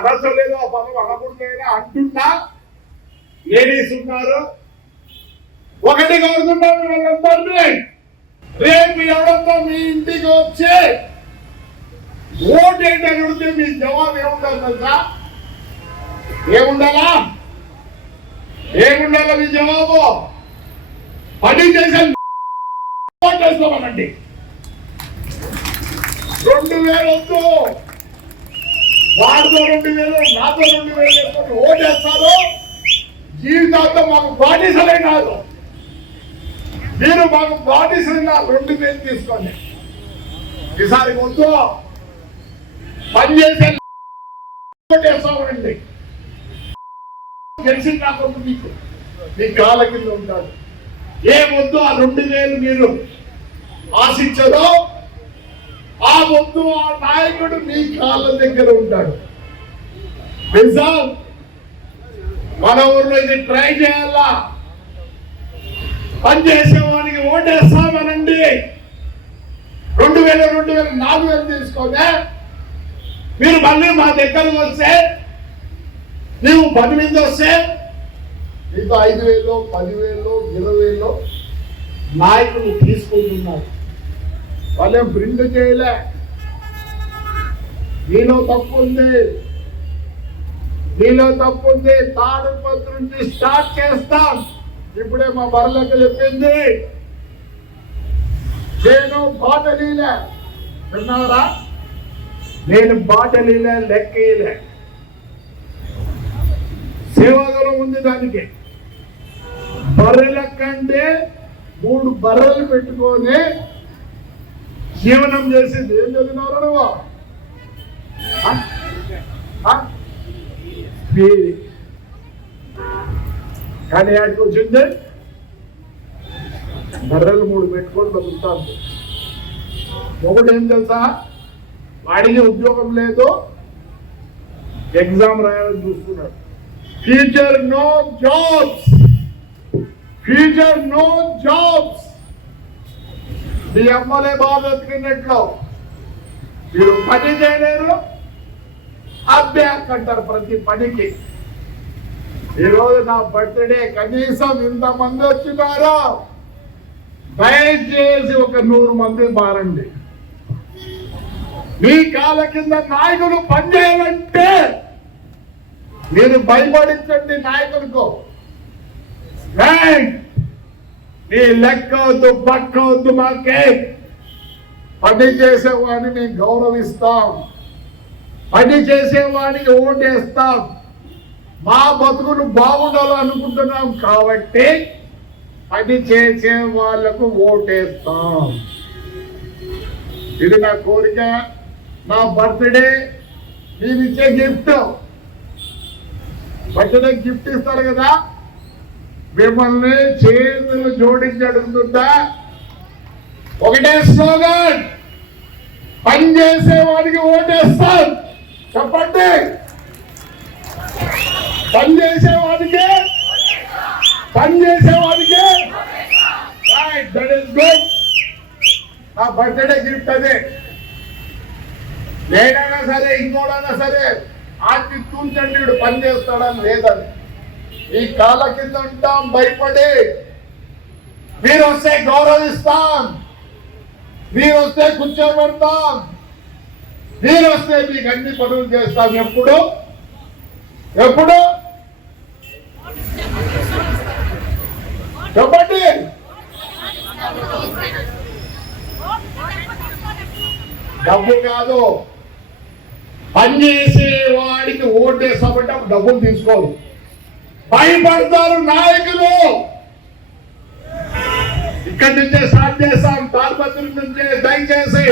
అనవసరం లేదు, ఆ పదం అనకూడదు అంటున్నా. లేడీస్ ఉన్నారు, ఒకటి కోరుకుంటాను వాళ్ళందరినీ, రేపు ఎవరన్నా మీ ఇంటికి వచ్చి ఓటు ఏంటి అని అడిగితే మీ జవాబు ఏముండాలి తెలుసా? ఏముండాలా మీ జవాబు? పని చేసే ఓటేస్తామనండి. 2000 వద్దు, వాడితో 2000, నాతో 2000 వేసుకొని ఓటేస్తారు. జీవితాంతం మాకు బానిసలే కాదు, మీరు మాకు బానిసలుగా 2000 తీసుకోండి. ఈసారి వద్దు, పనిచేసే ఓటేస్తామండి. తెలిసి నాకు మీ కాళ్ళ కింద ఉంటాడు. ఏమొద్దు ఆ 2000 మీరు ఆశించదో ఆ వద్దు, ఆ నాయకుడు మీ కాళ్ళ దగ్గర ఉంటాడు. తెలుసా, మన ఊర్లో ఇది ట్రై చేయాలా. పనిచేసేవానికి ఓటేస్తామనండి. 2000 4000 తీసుకోగా మీరు మళ్ళీ మా దగ్గరకు వస్తే, నీవు 10 మంది వస్తే మీతో 5000, 10,000, 20,000 నాయకులు తీసుకుంటున్నారు. వాళ్ళేం ప్రింట్ చేయలే. నీలో తప్పు ఉంది, తాడుపత్రి నుంచి స్టార్ట్ చేస్తాం. ఇప్పుడే మా బర్రెలెక్క చెప్పింది, నేను బాటలీలే. విన్నారా? నేను బాటలీలే, లెక్కలే. సేవాదళం ఉంది దానికి. బర్రెల కంటే 3 బర్రెలు పెట్టుకొని జీవనం చేసింది. ఏం చదివినారు నువ్వు? కానీ ఆడికి వచ్చింది బర్రెలు 3 పెట్టుకొని బతుకుతాను. ఒకటి ఏం తెలుసా, వాడికి ఉద్యోగం లేదు, ఎగ్జామ్ రాయాలని చూస్తున్నాడు. Future no jobs. మీ అమ్మలే బాగా బతుకున్నట్లు మీరు పని చేయలేరు, అభ్యాస్ అంటారు ప్రతి పనికి. ఈరోజు నా బర్త్డే, కనీసం ఇంతమంది వచ్చినారో దయచేసి ఒక 100 మంది మారండి. మీ కాళ్ళ కింద నాయకులు పనిచేయాలంటే మీరు భయపడించండి నాయకులకు. నీ లెక్క వద్దు, పక్క వద్దు, మాకే పని చేసేవాడిని మేము గౌరవిస్తాం, పని చేసేవాడికి ఓటేస్తాం. మా బతుకులు బాగుండాలనుకుంటున్నాం కాబట్టి పని చేసే వాళ్లకు ఓటేస్తాం. ఇది నా కోరిక, నా బర్త్డే. మీరు ఇచ్చే గిఫ్ట్, బర్త్డే గిఫ్ట్ ఇస్తారు కదా, మిమ్మల్ని చేతులు జోడించి అడుగుతుందా, ఒకటే స్లోగన్, పని చేసేవాడికి ఓటేస్తాం. చెప్పండి, పని చేసేవాడికి. Right, that is good. నా బర్త్డే గిఫ్ట్ అదే. నేనైనా సరే, ఇంకోడైనా సరే, ఆటి తూల్చండి వీడు పని చేస్తాడని లేదని. ఈ కాళ్ళ కింద ఉంటాం భయపడి. మీరు వస్తే గౌరవిస్తాం, మీరు వస్తే కూర్చోబెడతాం, మీరు వస్తే మీకు అన్ని పనులు చేస్తాం. ఎప్పుడు చెప్పండి. డబ్బు కాదు, పనిచేసే వాడికి ఓటేస్తామంటే డబ్బులు తీసుకోరు. భయపడతారు నాయకులు. ఇక్కడి నుంచే స్టార్ట్ చేస్తాం, తాడిపత్రి నుంచే. దయచేసి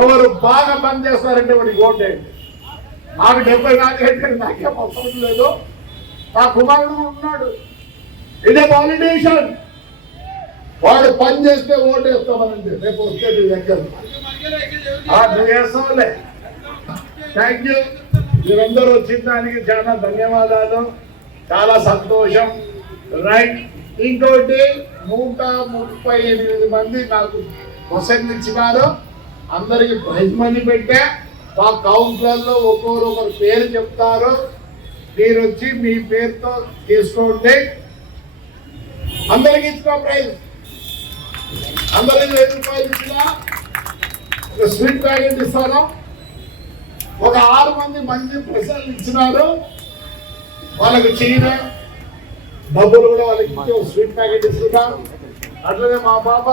ఎవరు బాగా పని చేస్తారంటే వాడికి ఓటేయండి. నాకు 70 నాకేం అవసరం లేదు. నా కుమారుడు ఉన్నాడు, ఇదే పాలిటీషియన్, వాడు పని చేస్తే ఓటేస్తామనండి. రేపు వస్తే మీ దగ్గర నువ్వు చేస్తావులే. Thank you. మీరందరూ వచ్చిన దానికి చాలా ధన్యవాదాలు, చాలా సంతోషం. రైట్, ఇంకోటి 138 మంది నాకు క్వశ్చన్ ఇచ్చినారు. అందరికి ప్రైజ్ మనీ పెట్టా. మా కౌన్సిలర్లో ఒక్కొక్కరు పేరు చెప్తారు, మీరు వచ్చి మీ పేరుతో తీసుకోండి. అందరికి ఇచ్చిన ప్రైజ్, అందరికి 1000 రూపాయలు ఇచ్చిన ఒక స్వీట్ ప్యాకెట్ ఇస్తాను. ఒక 6 మంది మంచి ప్రశ్నలు ఇచ్చినారు, వాళ్ళకి చీర డబ్బులు కూడా వాళ్ళకి ఇచ్చి ఒక స్వీట్ ప్యాకెట్ ఇస్తున్నాం. అట్లనే మా పాప